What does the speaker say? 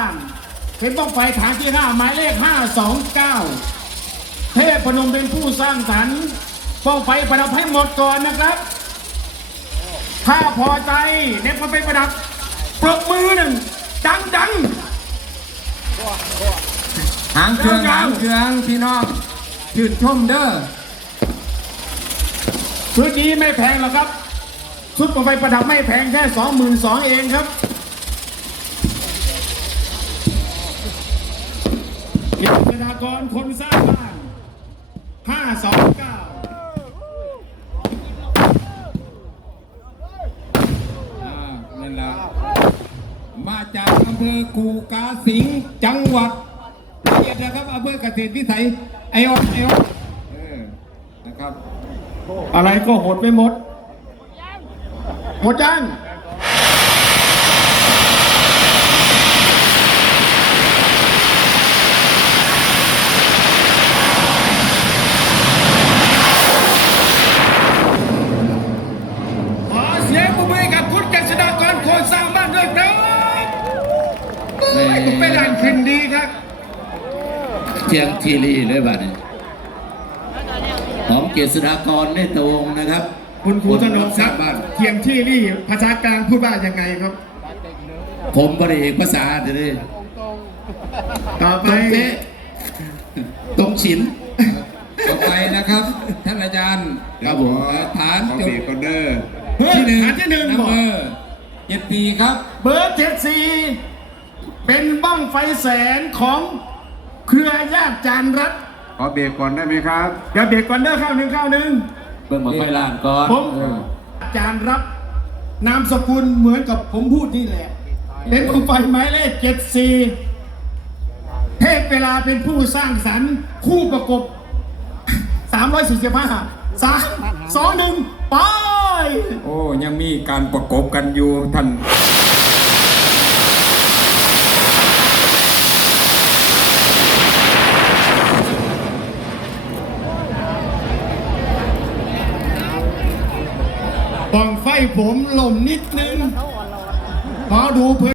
างเป็นบ้องไฟฐานที่5หมายเลข529เทพพนมเป็นผู้สร้างสรรค์บ้องไฟประดับให้หมดก่อนนะครับถ้าพอใจเน็ตมาเป็นประดับปรบมือหนึ่งดังหางเครื่องพี่น้องจืดชมเด้อชุดนี้ไม่แพงหรอกครับชุดบ้องไฟประดับไม่แพงแค่ 22,000 เองครับเกียรติกรคนสร้างบ้าน529 นั่นแหละมาจากอำเภอกูกาสิงห์จังหวัดระยองนะครับอำเภอเกษตรวิสัยไอออนนะครับอะไรก็หดไม่หมดจังเสียงปรบมือกับคุณเจษฎากรโคนสร้างบ้านด้วยครับคุณเป็นหลานคืนดีครับเทียงทีรีเลยบ้านนี้ของเกษฎากรเนตรวงศ์นะครับคุณครูถนอมครับเทียงที่นี่ภาษากลางพูดว่ายังไงครับผมบริเอกภาษาเลยต่อไปตรงฉินต่อไปนะครับท่านอาจารย์ครับผมฐานจบคอนเดอร์ที่หนึ่งเบอร์74ครับเบอร์74เป็นบ้องไฟแสนของเครือญาติจานรัฐขอเบรกก่อนได้ไหมครับอย่าเบรกก่อนเด้อข้าวหนึ่งเบิ่งมาไฟล้านก่อนผมจานรับนามสกุลเหมือนกับผมพูดนี่แหละเป็นบ้องไฟหมายเลข74เทพเวลาเป็นผู้สร้างสรรค์คู่ประกบ345 3 2 1ไปโอ้ยังมีการประกบกันอยู่ท่านบ้องไฟผมหล่มนิดนึงพอดูเพื่อ